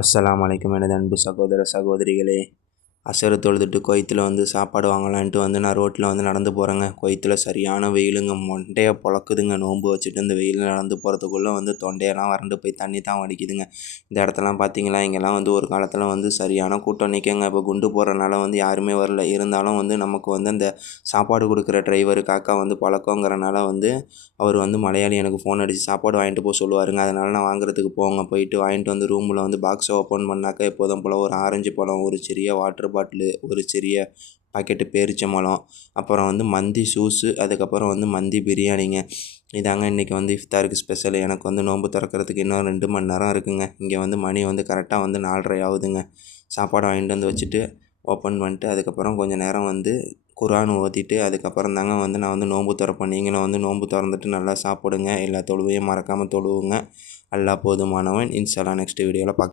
அஸ்ஸலாமு அலைக்கும் எனது அன்பு சகோதர சகோதரிகளே. அசரு தொழுதுட்டு குவைத்தில் சாப்பாடு வாங்கலான்ட்டு நான் ரோட்டில் நடந்து போகிறேங்க. குவைத்தில் சரியான வெயிலுங்க, மொண்டையை பொழக்குதுங்க. நோன்பு வச்சுட்டு இந்த வெயிலில் நடந்து போகிறதுக்குள்ளே தொண்டையெல்லாம் வறண்டு போய் தண்ணி தான் வடிக்குதுங்க. இந்த இடத்தெல்லாம் பார்த்தீங்களா, இங்கெல்லாம் ஒரு காலத்தில் சரியான கூட்டம் நிற்குங்க. இப்போ குண்டு போடுறனால யாருமே வரல. இருந்தாலும் நமக்கு அந்த சாப்பாடு கொடுக்குற டிரைவர் காக்கா பழக்கங்கிறனால அவர் மலையாளி எனக்கு ஃபோன் அடித்து சாப்பாடு வாங்கிட்டு போக சொல்லுவாருங்க. அதனால் நான் வாங்குறதுக்கு போயிட்டு வாங்கிட்டு ரூமில் பாக்ஸை ஓப்பன் பண்ணாக்கா எப்போதும் போல் ஒரு ஆரஞ்சு பழம், ஒரு சிறிய வாட்டர் பாட்டிலு, ஒரு சிறிய பாக்கெட்டு பேரிச்சம்பழம், அப்புறம் மந்தி சூஸு, அதுக்கப்புறம் மந்தி பிரியாணிங்க. இதாங்க இன்றைக்கி இஃப்தாருக்கு ஸ்பெஷல். எனக்கு நோன்பு திறக்கிறதுக்கு இன்னும் 2 மணி நேரம் இருக்குங்க. இங்கே மணி கரெக்டாக 4:30 ஆகுதுங்க. சாப்பாடு வாங்கிட்டு வச்சுட்டு ஓப்பன் பண்ணிட்டு அதுக்கப்புறம் கொஞ்சம் நேரம் குர்ஆன் ஓதிட்டு அதுக்கப்புறம் தாங்க நான் நோன்பு திறப்பேன். நீங்களும் நோன்பு திறந்துட்டு நல்லா சாப்பிடுங்க. எல்லா தொழுவையும் மறக்காமல் தொழுவுங்க. அல்லாஹ் போதுமானவன். இன்ஷா அல்லாஹ் நெக்ஸ்ட் வீடியோவில் பார்க்கலாம்.